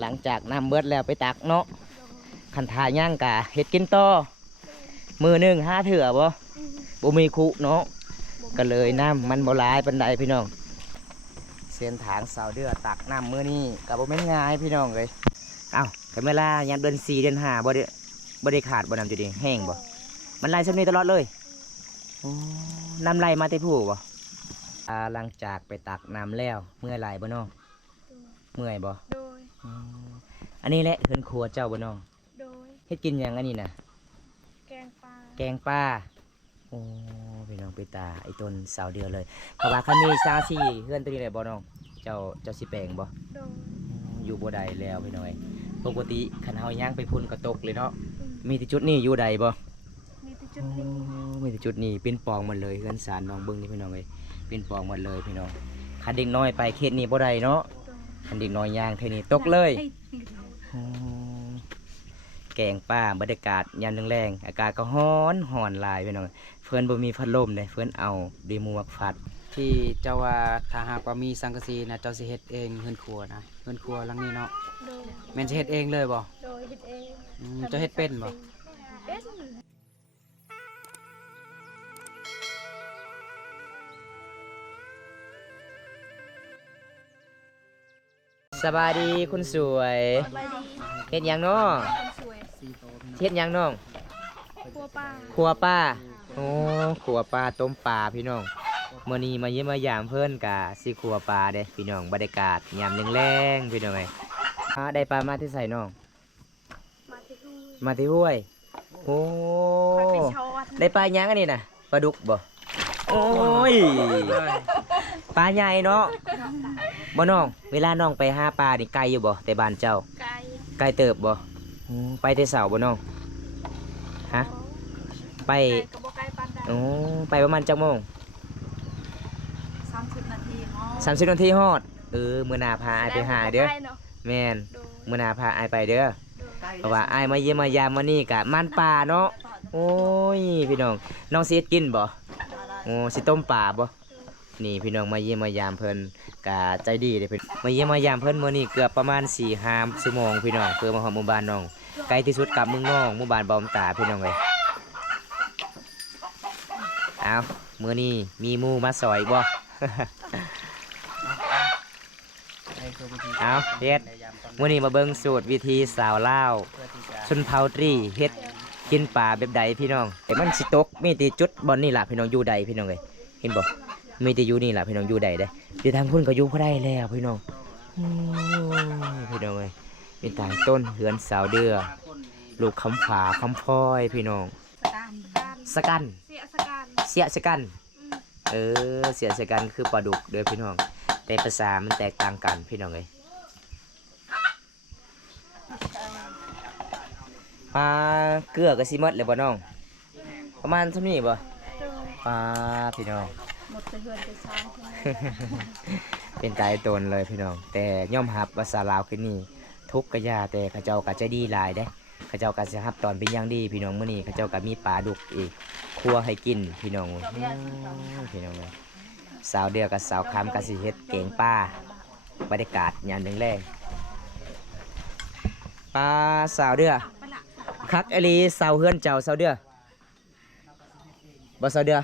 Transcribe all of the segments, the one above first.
หลังจากน้ำเบิดแล้วไปตักเนาะคันทาย่างกะเฮ็ดกินต่อมือหนึ่ง5 เถื่อบ่มีคุเนาะก็เลยน้ำมันบ่หลายปานใดพี่น้องเส้นทางสาวเดือตักน้ำมื้อนี้ก็บ่แม่นง่ายพี่น้องเลยเอ้าแต่เวลายามเดือน4เดือน5บ่ได้ขาดบ่น้ำจุดนี้แห้งบ่มันไหลเส้นนี้ตลอดเลยน้ำไหลมาแต่ผู้บ่หลังจากไปตักน้ำแล้วเมื่อยไหลบ่น้องเมื่อยบ่โดยอันนี้แหละเฮือนครัวเจ้าบ่น้องโดยเฮ็ดกินหยังอันนี้น่ะแกงปลาโอ้พี่น้องไปตาไอ้ต้นสาวเดือเลยเพราะว่าคันนี้ซาซี่เฮือนตัวนี้แหละบ่น้องเจ้าสิแปลงบ่โดยอยู่บ่ได้แล้วพี่น้อยปกติคันเฮาย่างไปพุ่นก็ตกเลยเนาะมีแต่จุดนี้อยู่ใดบ่มีแต่จุดนี้มีแต่จุดนี้เป็นปองหมดเลยเฮือนสารน้องเบิ่งนี่พี่น้องเอ้ยเป็นปองหมดเลยพี่น้องคันเด็กน้อยไปเขตนี้บ่ได้เนาะคันเด็กน้อยย่างเท่านี้ตกเลยแกงป้าบรรยากาศยามแรงๆอากาศก็ร้อนหลายพี่น้องเพิ่นบ่มีพัดลมเลยเพิ่นเอาด้วยหมวกฟัดที่เจ้าว่าถ้าหากว่ามีสังกะสีนะเจ้าสิเฮ็ดเองเฮือนครัวนะเฮือนครัวหลังนี้เนาะโดยแม่นสิเฮ็ดเองเลยบ่โดยเฮ็ดเอง เจ้าเฮ็ดเป็นบ่เป็นสบายดีคุณสวยเฮ็ดหยังน้องเฮ็ดหยังน้องครัวป้าโอ้ครัวป้าต้มปลาพี่น้องมื้อนี้มาเยี่ยมมายามเพิ่นกะสิครัวปลาเด้พี่น้องบรรยากาศยามแรงๆพี่น้องเอ้ยได้ปลามาที่ใส่น้องมาที่ห้วยโอ้ได้ปลาหยังอันนี้น่ะปลาดุกบ่โอ้ยปลาใหญ่เนาะบ่น้องเวลาน้องไปหาปลานี่ไกลอยู่บ่แต่บ้านเจ้าไกลเติบบ่ไปแต่เช้าบ่น้องฮะไปโอ้ไปประมาณจักโมง30 นาที30 นาทีฮอดมื้อหน้าพาอ้ายไปหาเด้อแม่นมื้อหน้าพาอ้ายไปเด้อเพราะว่าอ้ายมาเยี่ยมมายามมื้อนี้กะมันปลาเนาะโอ้ยพี่น้องน้องสิเฮ็ดกินบ่โอ้สิต้มปลาบ่นี่พี่น้องมาเยี่ยมมายามเพิ่นกะใจดีเด้เพิ่นมาเยี่ยมมายามเพิ่นมื้อนี้เกือบประมาณ 4-5 ชั่วโมงพี่น้องเพื่อมาฮอดหมู่บ้านน้องไกลที่สุดกับเมืองน้องหมู่บ้านบ่อมตาพี่น้องเอ้ยเอามื้อนี้มีหมู่มาซอยบ่ เอาเฮ็ดมื้อนี้มาเบิ่งสูตรวิธีสาวลาวชนเผ่าตรีเฮ็ดกินปลาแบบใดพี่น้องแต่มันสิตกมีแต่จุดบ่อนนี่ล่ะพี่น้องอยู่ใดพี่น้องเอ้ยเห็นบ่มีแต่อยู่นี่ล่ะพี่น้องอยู่ใดเด้เดี๋ยวทางพุ่นก็อยู่บ่ได้แล้วพี่น้องพี่น้องเอ้ยเป็นทางต้นเหือนสาวเดือลูกคำฝาคำพ้อยพี่น้องสกันเสียสกันเสียสกันคือปลาดุกเด้อพี่น้องแต่ภาษามันแตกต่างกันพี่น้องเอ้ยปลาเกลือก็สิหมดเลยบ่น้องประมาณเท่านี้บ่ปลาพี่น้องหมดเฮือนไปซ้าย เป็นตายตนเลยพี่น้องแต่ย่อมรับภาษาลาวคือนี่ทุกกะยาแต่เขาเจ้าก็ใจดีหลายเด้เขาเจ้าก็สิรับตอนเป็นอย่างดีพี่น้องมื้อนี้เขาเจ้าก็มีปลาดุกอีกครัวให้กินพี่น้องพี่น้องสาวเดียวกับสาวคำกับสิเฮ็ดเก่งป้าบรรยากาศยามแรงๆปลาสาวเดือคักอลีสาวเฮือนเจ้าสาวเดือบ่สาวเดือ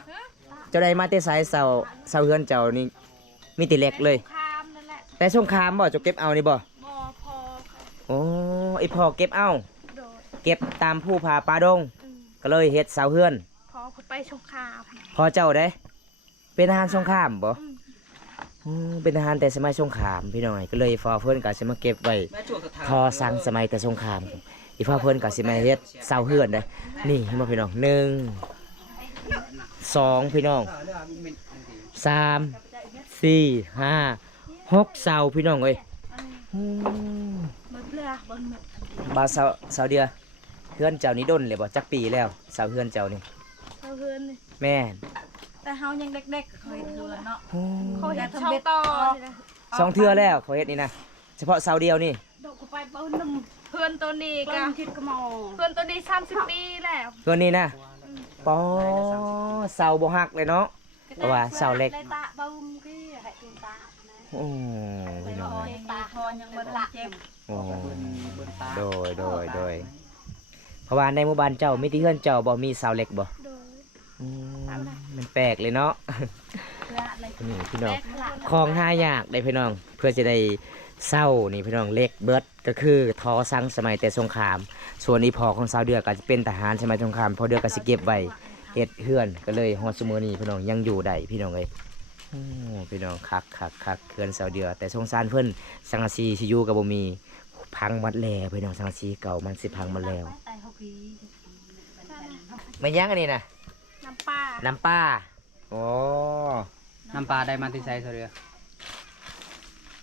เจ้าใดมาแต่ไสสาวเฮือนเจ้านี่มีแต่เล็กเลยแต่สงครามบ่เจ้าเก็บเอานี่บ่พอโอ้ไอพ่อเก็บเอาเก็บตามผู้พาปลาดงก็เลยเฮ็ดสาวเฮือนพอไปสงครามพอเจ้าได้เป็นทหารสงครามบ่เป็นทหารแต่สมัยสงครามพี่น้องก็เลยฟอเพิ่นก็สิมาเก็บไว้ทอสั่งสมัยแต่สงครามอีฟอเพิ่นก็สิมาเฮ็ดเสาเฮือนเด้นี่เห็นบ่พี่น้อง1 2พี่น้อง3 4 5 6เสาพี่น้องเอ้ยบ่เสาเดียวเฮือนเจ้านี่ดนเลยบ่จักปีแล้วเสาเฮือนเจ้านี่เสาเฮือนนี่แม่นแต่เฮายังเด็กๆเคยเฮือนเนาะเขาเฮ็ดช่องต่อ2 เทื่อแล้วเขาเฮ็ดนี่นะเฉพาะเสาเดียวนี่ดอกกูไปเบิ่นเพื่อนตัวนี้ก็คิดกะมอเพื่อนตัวนี้30 ปีแล้วเพื่อนนี่นะปอเสาบ่ฮักเลยเนาะเพราะว่าเสาเล็กพี่น้อง ยังบ่ได้เจ็บ โอ้ เบิ่นตา โดยเพราะว่าในหมู่บ้านเจ้ามีที่เฮือนเจ้าบ่มีเสาเหล็กบ่ โดย อืมมันแปลกเลยเนาะ ละเลย นี่พี่น้อง ละ ของหายากได้พี่น้อง เพื่อจะได้เศร้านี่พี่น้องเล็กเบิดก็คือทอสังสมัยแต่สงคราม ส่วนอีพอของสาวเดือก็จะเป็นทหารสมัยสงครามพอเดือก็สิเก็บไว้เฮ็ดเฮือนก็เลยฮอดซุมื้อนี้พี่น้องยังอยู่ได้พี่น้องเอ้ยโอ้พี่น้องคักเฮือนสาวเดือแต่สงสารเพิ่นสังกะสีสิอยู่ก็บ่มีพังหมดแล้วพี่น้องสังกะสีเก่ามันสิพังหมดแล้วไม่ยังอันนี้นะ น้ำปลา น้ำป้าโอ้ น้ำปลาได้มาที่ไสเสาเดือ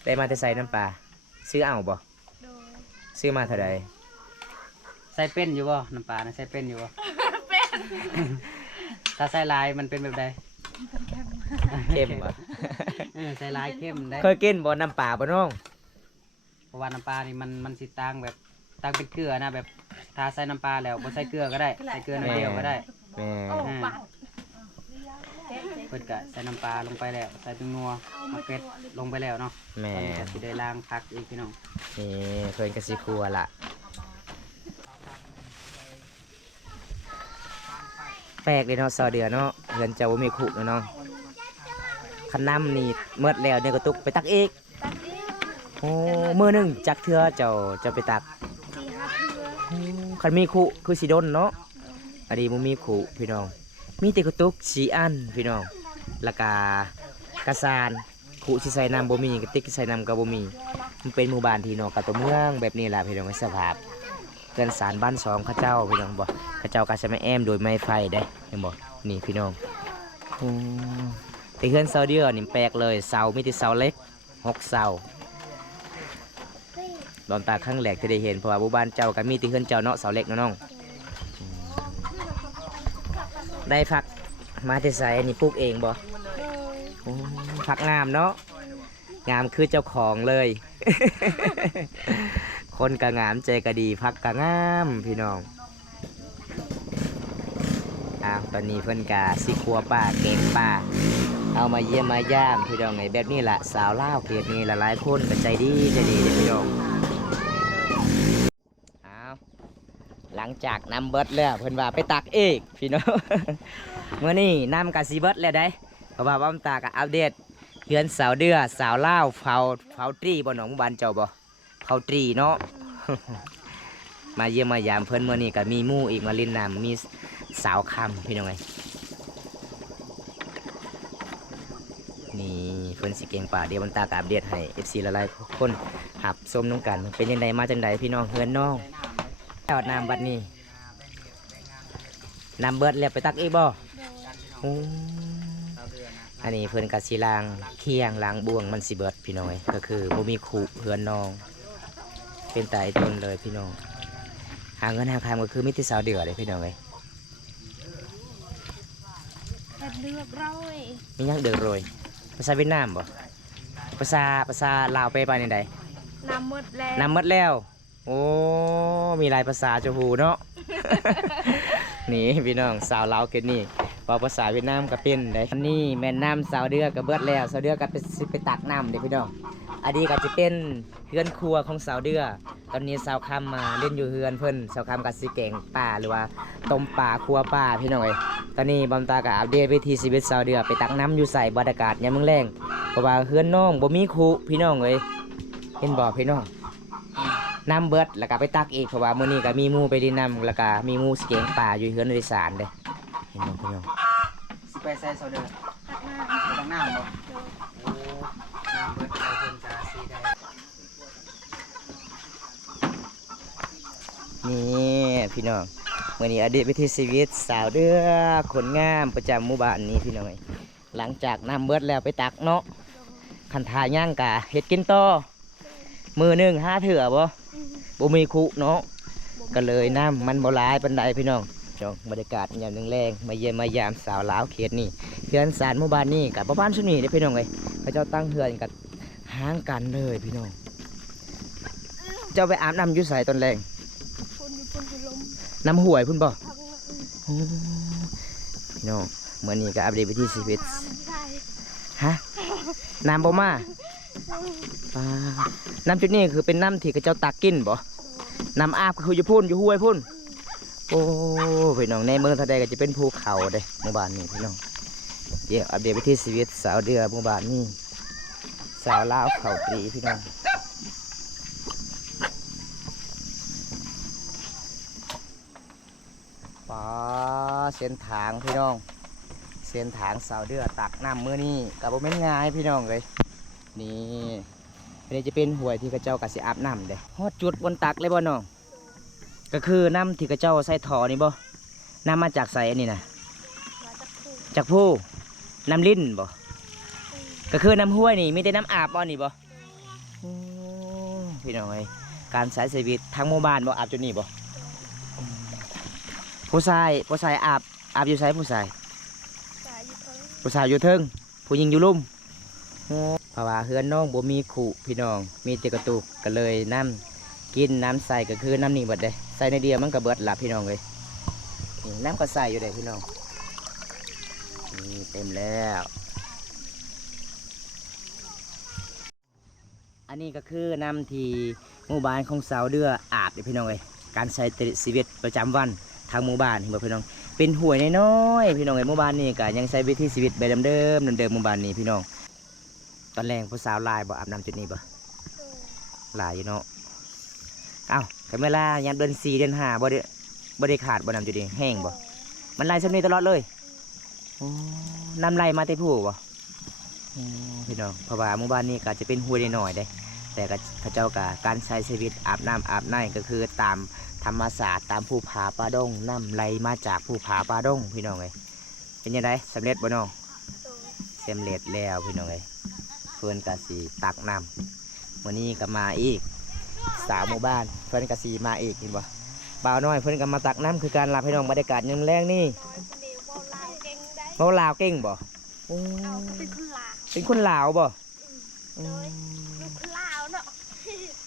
ได้มาแต่ใส่น้ำปลาซื้อเอาบ่ โดย ซื้อมาเท่าใด ใส่เป็นอยู่บ่น้ำปลานะใส่เป็นอยู่บ่ เป็น ถ้าใส่ลายมันเป็นแบบใด เข้มบ่ ใส่ลายเข้มได้ เคยกินบ่น้ำปลาบ่น้อง เพราะว่าน้ำปลานี่มันสิต่างแบบต่างเป็นเกลือนะแบบถ้าใส่น้ำปลาแล้วบ่ใส่เกลือก็ได้ใส่เกลือหน่อยเดียวก็ได้ แม่ โอ้บาด เพิ่นก็ใส่น้ำปลาลงไปแล้วใส่ตึงนัวเอาเป็ดลงไปแล้วเนาะ แม่ ตอนนี้ก็สิได้ล้างพักอีกพี่น้อง นี่เพิ่นก็สิครัวละแปลกเลยเนาะซอเดือเนาะเงินเจ้าบ่มีคุเนาะน้องคันน้ำนี่เมิดแล้วเนี่ยก็ตุกไปตักอีก ตักอีก โอ้มื้อหนึงจักเทื่อเจ้าไปตัก 4-5เทื่อ คันมีคุคือสิดนเนาะอันนี้บ่มีคุพี่น้อง มีแต่กระตุก4อันพี่น้องแล้วก็กระสานคุสิใส่น้ำบ่มีกระติกใส่น้ำก็บ่มี มันเป็นหมู่บ้านที่นอกกับตัวเมืองแบบนี้แหละพี่น้องสภาพเกินสารบ้านสองเข้าเจ้าพี่น้องบ่เข้าเจ้าก็จะไม่แอมโดยไม้ไฟได้เห็นบ่นี่พี่น้องโอ้แต่เฮือนเสาเดียวนี่แปลกเลยเสามีแต่เสาเล็ก6เสาตอนตาครั้งแรกที่ได้เห็นเพราะว่าหมู่บ้านเจ้าก็มีแต่เฮือนเจ้าเนาะเสาเล็กเนาะน้องได้ผักมาแต่ไสอันนี้ปลูกเองบ่ โดย โอ้ผักงามเนาะงามคือเจ้าของเลย คนก็งามใจก็ดีพักก็งามพี่น้องตอนนี้เพิ่นกาสิครัวป้าเก็บป้าเอามาเยี่ยมมาย่ามพี่น้องไงแบบนี้ละสาวลาวเขตนี้หลายๆคนก็ใจดีเด้อพี่น้องหลังจากนำเบิดแล้วเพิ่นว่าไปตักเอกพี่น้อง เมื่อนี้นำกะสิเบิดแล้วได้เพราะว่าบ้ามตาก็อัปเดตเฮือนสาวเดือสาวลาวเผาตรีบ่หนองหมู่บ้านเจ้าบ่เผาตรีเนาะ มาเยี่ยมมายามเพิ่นเมื่อนี้ก็มีหมู่อีกมาเล่นน้ำมีสาวคำพี่น้องไงนี่เพิ่นสิเก่งป่าเดี๋ยวมันตากอัปเดตให้ FC หลายๆคนหับชมน้องกันเป็นยังไงมาจังไดพี่น้องเฮือนน้องจอดน้ำบัดนี้น้ำเบิดแล้วไปตักอีกบ่โอ้อันนี้เพิ่นกะสิล้างเคียงล้างบ่วงมันสิเบิดพี่น้อยก็คือบ่มีขู่เฮือนน้อง เป็นตายตนเลยพี่น้องหาเงินหาคำก็คือมิตรสาวเดือเลยพี่น้องเลย เฮ็ดเลือกร้อย มียังเดือดโรยภาษาเวียดนามบ่ภาษาลาวไปในใด น้ำหมดแล้ว นำหมดแล้วโอ้มีหลายภาษาจะหูเนาะ นี่พี่น้องสาวลาวเกิดนี่พอภาษาเวียดนามก็เป็นได้อันนี้แม่น้ำสาวเดือก็เบิดแล้วสาวเดือก็ไปตักน้ำเด้พี่น้องอันนี้ก็จะเป็นเฮือนครัวของสาวเดือตอนนี้สาวคำมาเล่นอยู่เฮือนเพิ่นสาวคำกับสิแกงป่าหรือว่าต้มป่าครัวป่าพี่น้องเอ้ยตอนนี้บำตากับอัปเดตวิธีชีวิตสาวเดือไปตักน้ำอยู่ใส่บรรยากาศยามมื้อแลงเพราะว่าเฮือนน้องบ่มีครูพี่น้องเอ้ยเห็นบ่พี่น้องน้ำเบิดแล้วก็ไปตักอีกเพราะว่ามื้อนี้ก็มีหมู่ไปดินน้ำแล้วก็มีหมู่สิแกงป่าอยู่เฮือนโดยสารเด้เห็นบ่พี่น้อง สิไปใส่เสาเดือ ตักน้ำ ไปตักน้ำบ่โอ้น้ำเบิดเราเพิ่นจะสิได้ นี่พี่น้องมื่อนี้อดีตวิถีชีวิตสาวเดือคนงามประจำหมู่บ้านนี้พี่น้องเอ้ยหลังจากน้ำเบิดแล้วไปตักเนาะคันทาย่างกะเฮ็ดกินต่อมือหนึ่ง5 เถื่อบ่มีคุเนาะก็เลยน้ำมันบ่หลายปานใดพี่น้องจองบรรยากาศยามแรงๆมาเยี่ยมมายามสาวลาวเขตนี่เฮือนสารหมู่บ้านนี้กับประมาณชั่วนี้เด้อพี่น้องเอ้ยเขาเจ้าตั้งเฮือนกันห่างกันเลยพี่น้องเจ้าไปอาบน้ำอยู่ไสตอนแรง คนอยู่คนอยู่ลม น้ำห่วยพุ่นบ่ พัง โอ้พี่น้องเมื่อนี้ก็อัปเดตวิถีชีวิต น้ำใส่ ฮะน้ำบ่มา ปลาน้ำจุดนี้คือเป็นน้ำที่กระเจ้าตักกินบ่น้ำอาบก็คืออยู่พุ่นอยู่ห้วยพุ่นโอ้พี่น้องในเมืองทะเลก็จะเป็นภูเขาเด้หมู่บ้านนี้พี่น้องเดี๋ยวอัปเดตวิถีชีวิตสาวเดือหมู่บ้านนี้สาวลาวเขาตรีพี่น้องปลาเส้นทางพี่น้องเส้นทางสาวเดือตักน้ำมื้อนี้กับบ่แม่นง่ายพี่น้องเลยนี่อันนี้จะเป็นห้วยที่กระเจ้ากะสิอาบน้ำเด้ฮอดจุดบนตักเลยบ่น้องก็คือน้ำที่กระเจ้าใส่ท่อนี่บ่น้ำมาจากใส่อันนี้นะจากผู้น้ำลิ้นบ่ก็คือน้ำห้วยนี่มีแต่น้ำอาบบ่นี่บ่โอ้พี่น้องเอ้ยการใช้ชีวิตทางหมู่บ้านบ่อาบจุดนี้บ่ผู้ชายอาบอยู่ไสผู้ชายอยู่เทิงผู้หญิงอยู่ลุ่มเพราะว่าเฮือนน้องบ่มีขู่พี่น้องมีแต่กระตุกก็เลยน้ำกินน้ำใส่ก็คือน้ำนี่เบิดเลยใส่ในเดียวมันก็เบิดหลับพี่น้องเลยนี่น้ำก็ใส่อยู่เลยพี่น้องนี่เต็มแล้วอันนี้ก็คือน้ำที่หมู่บ้านของสาวเดืออาบเลยพี่น้องเลยการใช้ชีวิตประจำวันทางหมู่บ้านเห็นบ่พี่น้องเป็นห่วยน้อยๆพี่น้องเลยหมู่บ้านนี้ก็ยังใช้วิถีชีวิตแบบเดิมหมู่บ้านนี้พี่น้องตอนแรกผู้สาวลายบ่อาบน้ำจุดนี้บ่ลายอยู่เนาะเอ้าแต่เวลายามเดือน4เดือน5บ่ได้ขาดบ่น้ำจุดนี้แห้งบ่มันลายเช่นนี้ตลอดเลยน้ำไหลมาแต่ผู้บ่พี่น้องเพราะว่าหมู่บ้านนี้ก็จะเป็นห่วยน้อยๆเด้แต่เขาเจ้าก็การใช้ชีวิตอาบน้ำอาบในก็คือตามธรรมศาสตร์ตามภูผาป่าดงน้ำไหลมาจากภูผาป่าดงพี่น้องเลยเป็นยังไงสำเร็จบ่น้องสำเร็จแล้วพี่น้องเลยเพื่อนกะสีตักน้ำวันนี้ก็มาอีกสาวหมู่บ้านเพื่อนกะสีมาอีกเห็นบ่บ่าวน้อยเพื่อนก็มาตักน้ำคือการรับพี่น้องบรรยากาศยังแรงนี่เมาลาวเก่งบ่เป็นคนลาวบ่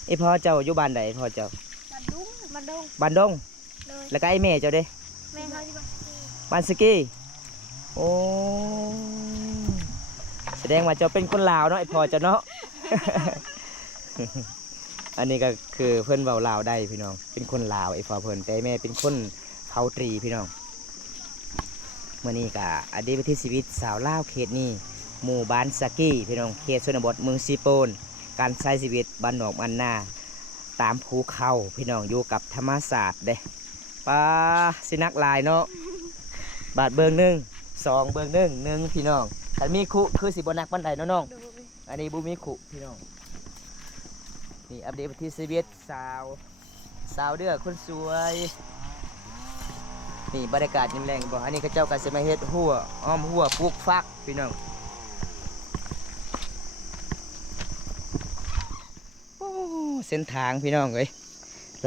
ไอพ่อเจ้าอยู่บ้านใดพ่อเจ้าบ้านดงแล้วก็ไอแม่เจ้าเด้บ้านสกีโอ้แสดงว่าเจ้าเป็นคนลาวเนาะไอพ่อเจ้าเนาะ อันนี้ก็คือเพื่อนเบาลาวได้พี่น้องเป็นคนลาวไอพ่อเพื่อนแต่แม่เป็นคนเผาตรีพี่น้องเมื่อนี้ก็อดีตวิถีชีวิตสาวลาวเขตนี้หมู่บ้านสกีพี่น้องเขตชนบทเมืองซีโปนการใช้ชีวิตบ้านนอกบ้านนาตามภูเขาพี่น้องอยู่กับธรรมศาสตร์เด้ป้าสินักลายเนาะบาทเบิง1 2เบิง1พี่น้องถ้ามีคุคือสิบนักบันไดเนาะน้องอันนี้บุมีคุพี่น้องนี่อัปเดตที่ชีวิตสาวเดือคนสวยนี่บรรยากาศยิ้มแรงบ่อันนี้เขาเจ้ากันจะมาเฮ็ดหัวอ้อมหัวปลูกฟักพี่น้องเส้นทางพี่น้องเอ้ย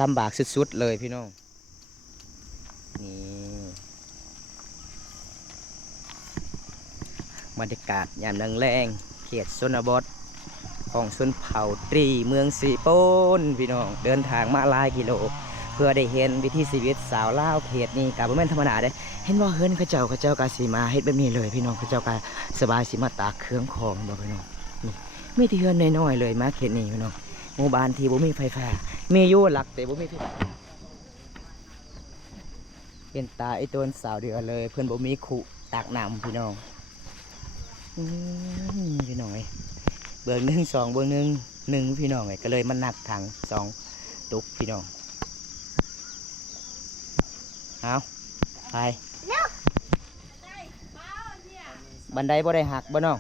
ลำบากสุดๆเลยพี่น้องนี่บรรยากาศยามแรงๆเขตชนบทของชนเผ่าตรีเมืองสีโปนพี่น้องเดินทางมาหลายกิโลเพื่อได้เห็นวิถีชีวิตสาวลาวเขตนี้กับบ่แม่นธรรมดาเด้เห็นว่าเฮือนเขาเจ้ากะสิมาเฮ็ดแบบนี้เลยพี่น้องเขาเจ้ากะสบายสิมาตากเครื่องของบ่พี่น้องนี่มีแต่เฮือนน้อยๆเลยมาเขตนี้พี่น้องหมู่บ้านที่บ่มีไฟฟ้ามีอยู่หลักแต่บ่มีไฟฟ้าเป็นตาไอ้ต้นสาวเดือเลยเพิ่นบ่มีขุตากน้ำพี่น้องพี่น้องเอ้ยเบิ่ง1 2เบิ่ง1พี่น้องเอ้ยก็เลยมันหนักถัง2ตุกพี่น้องเอาไปบันไดบ่ได้หักบ่น้อง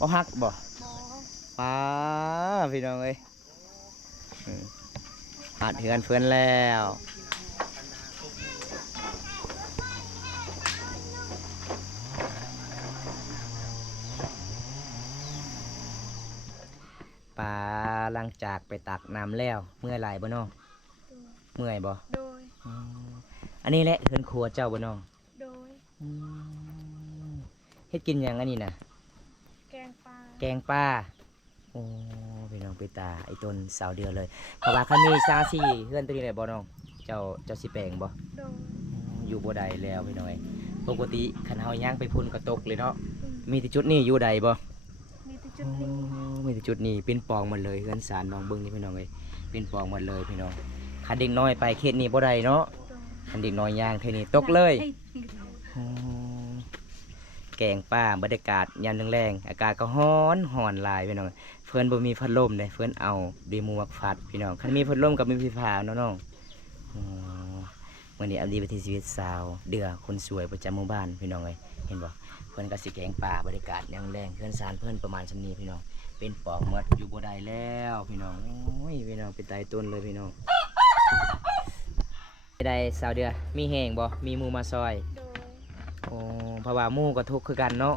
บ่หักบ่ป้าพี่น้องเอ้ยหัดเหือนเพื่อนแล้วป้าหลังจากไปตักน้ำแล้วเมื่อยไหลบ่น้องเมื่อยบ่โดยอันนี้แหละเฮือนครัวเจ้าบ่น้องโดยเฮ็ดกินหยังอันนี้นะแกงปลาโอ้พี่น้องไปตาไอ้ต้นสาวเดือเลยเพราะว่าคันมีซาซี่เฮือนตัวนี้เลยบ่น้องเจ้าสิแปลงบ่โดยอยู่บ่ได้แล้วพี่น้องปกติคันเฮาย่างไปพุ่นก็ตกเลยเนาะมีที่จุดนี้อยู่ใดบ่มีที่ จุดนี้ มีแต่จุดนี้เป็นปองหมดเลยเฮือนสารน้องเบิ้งนี่พี่น้องเอ้ยเป็นปองหมดเลยพี่น้องคันเด็กน้อยไปเขตนี้บ่ได้เนาะคันเด็กน้อยย่างเท่านี้ตกเลยแกงป้าบรรยากาศยามแรงๆอากาศก็ร้อนหลายพี่น้องเพิ่นบ่มีพัดลมเลยเพิ่นเอาดีหมวกฟัดพี่น้องคันมีพัดลมกับมีไฟฟ้าเนาะน้องวันนี้อัปเดตวิถีชีวิตสาวเดือคนสวยประจำหมู่บ้านพี่น้องเอ้ยเห็นบ่เพิ่นก็สิแกงป่าบรรยากาศยามแรงเพื่อนสารเพิ่นประมาณส่ำนี้พี่น้องเป็นปอกหมดอยู่บ่ได้แล้วพี่น้องโอ้ยพี่น้องเป็นตายต้นเลยพี่น้องได้สาวเดือมีแห้งบ่มีหมู่มาซอย โดย โอ้เพราะว่าหมู่ก็ทุกข์คือกันเนาะ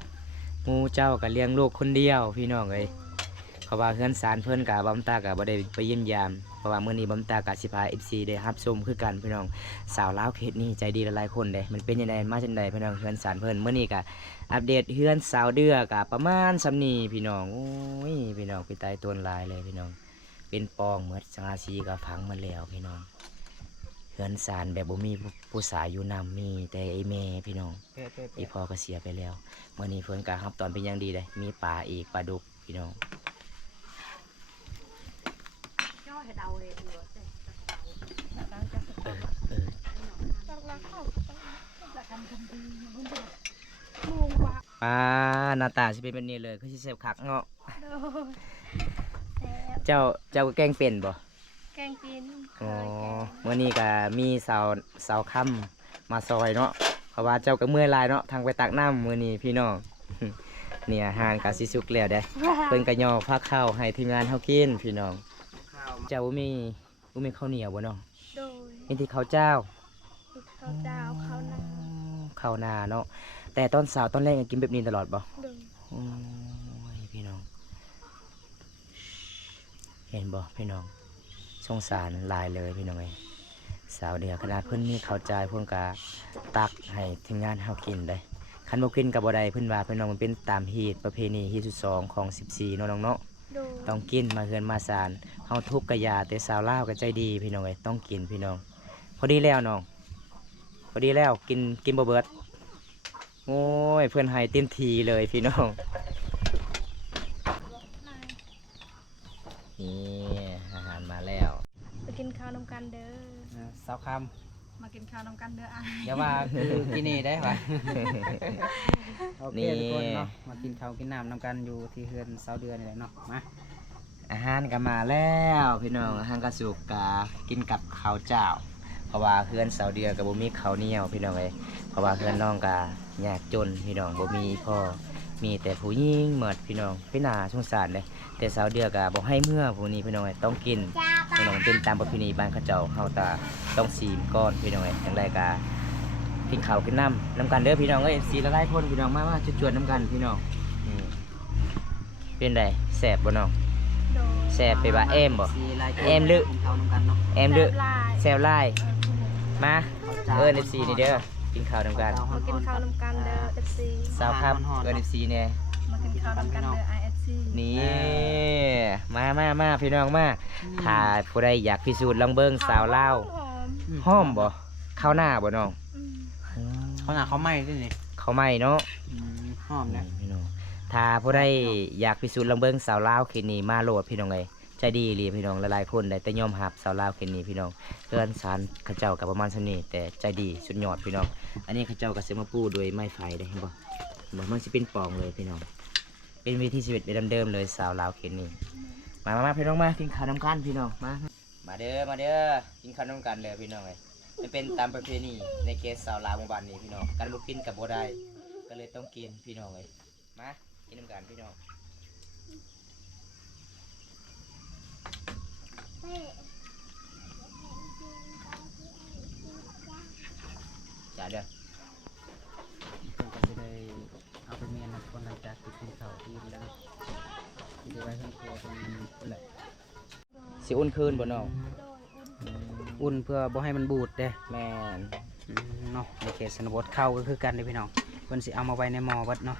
หมู่เจ้าก็เลี้ยงลูกคนเดียวพี่น้องเอ้ยเพราะว่าเพื่อนสารเพิ่นก็บำตาก็บ่ได้ไปเยี่ยมยามเพราะว่ามื้อนี้บำตาก็สิพา FC ได้รับชมคือกันพี่น้องสาวลาวเขตนี้ใจดีหลายๆคนเด้มันเป็นยังไงมาจังไดพี่น้องเพื่อนสารเพิ่นมื้อนี้ก็อัปเดตเฮือนสาวเดือก็ประมาณส่ำนี้พี่น้องโอ้ยพี่น้องไปตายต้นลายเลยพี่น้องเป็นปองหมดสังกะสีก็พังหมดแล้วพี่น้องเฮือนสารแบบบ่มีผู้สายอยู่นำมีแต่ไอ้แม่พี่น้อง อีพ่อก็เสียไปแล้วเมื่อนี้เพิ่นก็รับตอนเป็นอย่างดีเลยมีปลาอีกปลาดุกพี่น้องปลาหน้าตาสิเป็นแบบนี้เลยคือสิเสพคักเงาะ โดยแซ่บ เจ้าก็แกงเป็นบ่ แกงกิน อ๋อเมื่อนี้ก็มีสาวค่ำมาซอยเนาะเพราะว่าเจ้าก็เมื่อยหลายเนาะทางไปตักน้ำมื้อนี้พี่น้อง เนี่ยอาหารก็สิสุกแล้วเด้เพิ่นก็ย่อผักข้าวให้ทีมงานเฮากินพี่น้องเจ้าบ่มีข้าวเหนียวบ่น้อง โดย มีที่ข้าวเจ้า ข้าวเจ้าข้าวนา ข้าวนาเนาะแต่ตอนสาวตอนแรกก็กินแบบนี้ตลอดบ่ โดย โอ้ยพี่น้องเห็นบ่พี่น้องสงสารหลายเลยพี่น้องเอ้ยสาวเดียวขนาดเพิ่นมีข้าวจ่ายเพิ่นก็ตักให้ทีมงานเฮากินได้คันบ่กินก็บ่ได้เพิ่นว่าพี่น้องมันเป็นตามฮีตประเพณีฮีตสุด2ของ14เนาะน้องเนาะ โดย ต้องกินมาเฮือนมาศาลเฮาทุกข์กะยาแต่สาวลาวก็ใจดีพี่น้องเอ้ยต้องกินพี่น้องพอดีแล้วน้องพอดีแล้วกินบ่เบิดโอ้ยเพื่อนให้เต็มทีเลยพี่น้องนี่อาหารมาแล้ว ไปกินข้าวน้ำกันเด้อ สาวค มากินข้าวน้ำกันเด้ออ้าย ำอย่าว่าคือกินนี่ได้ปะโอเคทุกคนเนาะมากินข้าวกินน้ำนำกันอยู่ที่เฮือนสาวเดือนนี่แหละเนาะมา อาหารก็มาแล้วพี่น้องอาหารกระสุกกากินกับข้าวเจ้าเพราะว่าเพื่อนสาวเดือกับบ่มีข้าวเหนียวพี่น้องเอ้ยเพราะว่าเพื่อนน้องกายากจนพี่น้องบ่มีพ่อมีแต่ผู้หญิงหมดพี่น้องพี่นาสงสารเลยแต่สาวเดือกบ่ให้เมื่อผู้นี้พี่น้องเอ้ยต้องกินพี่น้องเป็นตามประเพณีบ้านเขาเจ้าเฮาตาต้องซีมก้อนพี่น้องเอ้ยอย่างไรกากินข้าวกินน้ำกันเด้อพี่น้องเอ้ยสีละลายคนพี่น้องมาจวดๆน้ำกันพี่น้องเป็นไดแซ่บบ่น้อง โดย แซ่บไปบ่าแอมบ่ สีลาย แอมลึ กินข้าวนำกันเนาะ แอมเด้อ ลาย แซวไล่มาFC นี่เด้อกินข้าวน้ำกัน มากินข้าวน้ำกันเด้อ FC สาวครับFC เนี่ย มากินข้าวน้ำกันเด้อ IFC นี่มาพี่น้องมาถ้าผู้ใดอยากพิสูจน์ลองเบิ่งสาวลาว หอม หอมบ่ข้าวหน้าบ่น้อง อืม เขาหนาเขาไหม้ด้วยนี่ ข้าวไหม้เนาะ หอมเนี่ย พี่น้องถ้าผู้ใดอยากพิสูจน์ลองเบิ่งสาวลาวเขตนี้มาโหลดพี่น้องเอ้ยใจดีอีหลีพี่น้องหลายๆคนได้แต่ยอมรับสาวลาวเขตนี้พี่น้องเพื่อนสารเขาเจ้ากับประมาณส่านี้แต่ใจดีสุดยอดพี่น้องอันนี้เขาเจ้าก็สิมาปูด้วยไม้ไฟได้เห็นบ่มันสิเป็นปองเลยพี่น้องเป็นวิถีชีวิตแบบเดิมๆเลยสาวลาวเขตนี้มาพี่น้องมากินข้าวน้ำกันพี่น้องมาเด้อกินข้าวน้ำกันเลยพี่น้องเอ้ยมันเป็นตามประเพณีในเขตสาวลาวหมู่บ้านนี้พี่น้องการบ่กินกับบ่ได้ก็เลยต้องกินพี่น้องเอ้ยมากินน้ำกันพี่น้องจ้าเด้อ เพิ่นก็จะได้เอาไปเมียนนะคนหลังจากที่กินข้าวที่แล้วที่ได้ไว้ทั้งครัวเป็นแหละ สิอุ่นคืนบ่น้อง อุ่นเพื่อบ่ให้มันบูดเด้ แม่น เนาะในเขตชนบทเข้าก็คือกันเด้พี่น้องเพิ่นสิเอามาไว้ในหม้อเบิดเนาะ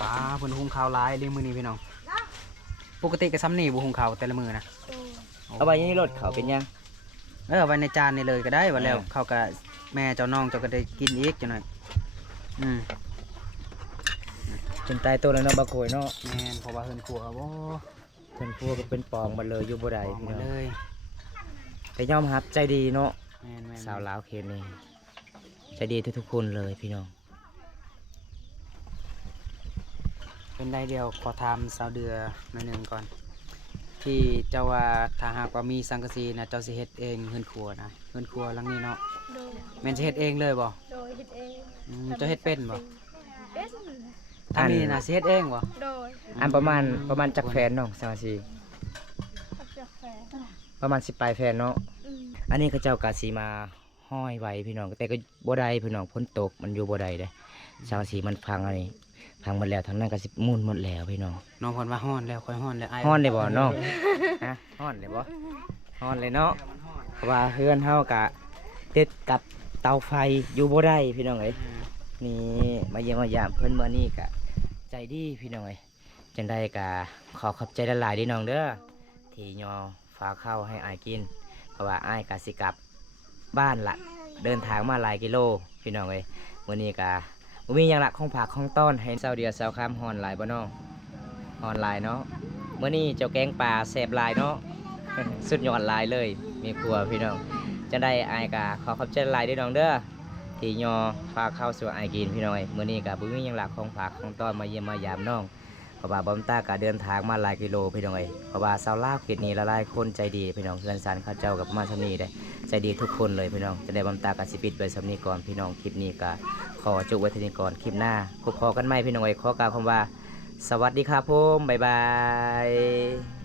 ป้าเพิ่นหุงข้าวหลายเลี้ยงมื้อนี้พี่น้องปกติก็ซ้ำนี่บ่หุงข้าวแต่ละมื้อนะ เอาไว้ในรถเขาเป็นยัง ไว้ในจานนี่เลยก็ได้ว่าแล้วเขาก็แม่เจ้าน้องเจ้าก็ได้กินอีกจังหน่อย จนตายตัวแล้วเนาะบาโกยเนาะ แม่นเพราะว่าเฮือนครัวบ่ เพิ่นพวกก็เป็นปองหมาเลยอยู่บ่ได้ ออก พี่ มา น้อง เลย แต่ยอมรับใจดีเนาะ แม่นๆ สาวลาวเขตนี้ใจดีทุกๆคนเลยพี่น้อง เป็นได้เดียวขอถามสาวเดือหน่อยหนึงก่อน ที่เจ้าว่าถ้าหากว่ามีสังกะสีนะเจ้าสิเฮ็ดเองเฮือนครัวนะเฮือนครัวหลังนี้เนาะ โดย แม่นสิเฮ็ดเองเลยบ่ โดยเฮ็ดเอง เจ้าเฮ็ดเป็นบ่ เป็น ทางนี้น่ะสิเฮ็ดเองบ่ โดย อันประมาณจักแฟนน้องสาวสิ กับกาแฟ ประมาณ10ปลายแฟนเนาะ อืม อันนี้เขาเจ้ากะสีมาห้อยไว้พี่น้องแต่ก็บ่ได้พี่น้องพ้นตกมันอยู่บ่ได้เด้สาวสีมันพังอันนี้พังหมดแล้วทั้งนั้นก็สิมุนหมดแล้วพี่น้อง น้องเพิ่นว่าฮ้อนแล้วค่อยฮ้อนแล้วอ้าย ฮ้อนเลยบ่น้องฮะฮ้อนเลยบ่ฮ้อนเลยเนาะเพราะว่าเฮือนเฮากะติดกับเตาไฟอยู่บ่ได้พี่น้องเอ้ยนี่มาเยี่ยมมายามเพิ่นมื้อนี้กะใจดีพี่น้องเอ้ยจังได๋กะขอขอบใจหลายๆเด้อน้องเด้อที่ยอฝากข้าวให้อ้ายกินเพราะว่าอ้ายกะสิกลับบ้านละเดินทางมาหลายกิโลพี่น้องเอ้ยมื้อนี้กะบ่มีหยังละของผักของต้อนให้เช้าเดียวเช้าค่ำฮ้อนหลายบ่น้องฮ้อนหลายเนาะ เมื่อนี้เจ้าแกงป่าแสบหลายเนาะ สุดยอดหลายเลย มีครัวพี่น้อง จะได้อายกาขอขอบใจหลายเด้วยน้องเด้อที่ยอฝากข้าวสู่อายกินพี่น้องเมื่อนี้กะบุ้มีหยังหลักของฝากของต้อนมาเยี่ยมมายามน้องเพราะว่าบอมตากะเดินทางมาหลายกิโลพี่น้องเพราะว่าชาวลาวเขตนี้หลายๆคนใจดีพี่น้องเพื่อนสันเขาเจ้ากับมาสำนีได้ใจดีทุกคนเลยพี่น้องจะได้บอมตากะสิปิดไว้สำนีก่อนพี่น้องคลิปนี้กะขอจุไว้ทีนี้ก่อนคลิปหน้าพบพอกันไหมพี่น้องขอกล่าวคำว่า สวัสดีครับผมบ๊ายบาย